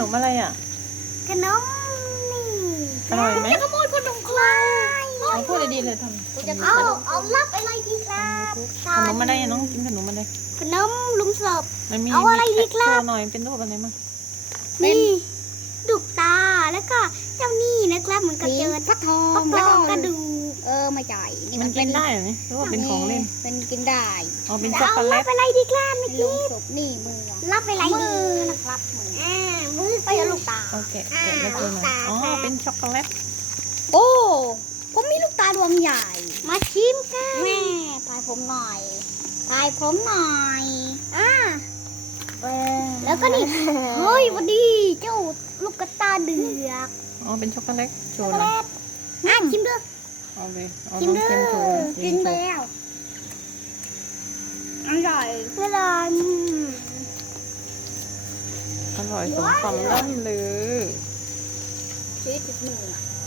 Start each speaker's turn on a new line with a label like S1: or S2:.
S1: นมอะไรอ่ะ
S2: ขนมนี่
S1: อร่อยไหม
S2: จะขโมยขนมใคร
S1: เอาพูดดีๆเลยท
S2: เอารับอะไรดีครับ
S1: ำขนมอะไรอ่ะน้องกินขนมอะไร
S2: ขนมลุมศพ
S1: มันมี
S2: เอาอะไรดีครับ
S1: โชว์หน่อยเป็นรูปอะไรมั้ง
S2: นี่ดุกตาแล้วก็เจ้านี่นะครับเหมือนกับเจอ
S3: ฟักทอ
S2: ฟั
S3: ง
S2: กท
S3: แล้ว
S2: อง
S3: ก็
S2: กระดูก
S3: ไม่จ่ายนี่
S1: มั
S3: มัน น
S1: กิ
S3: เป็น น
S1: ได้เหรอเนี่ยหรือว่าเป็นของเล่น
S3: เป็นกินได้
S1: อ๋อเป็นช็อก
S2: เอา
S1: โกแล
S2: รับ
S1: ต
S2: อะไรดีครับเมื่อ
S3: ล
S2: กี้
S3: งศพนี่มือ
S2: รับอะไรดี
S3: มือนะครับมือ
S2: มือไปเอาลูกตา
S1: โอเคแกะมาดูหน่อยอ๋อเป็นช็อกโกแลต
S3: โอ้ผมมีลูกตาดวงใหญ่
S2: มาชิมกัน
S3: แม่พายผมหน่อยพายผมหน่อย
S2: แล้วก็นี่เฮ้ยวันดีเจ้าลูกกระตาเดือก
S1: อ๋อเป็นช็อกโกแลตโช
S2: ช็อก
S1: ว์
S2: โก
S1: ห
S2: แล
S1: น่อย
S2: ตชิมด้วย
S1: เอาเลยเอา
S2: กิน
S1: น้อง
S2: เด้อ
S1: เค็มโชว์
S3: กิน
S1: โช
S3: ไป
S1: ว์
S3: แล้วอร่อย
S2: เวลา
S1: อร่อยสมคำล่ำลือ
S3: ชีสติดมือ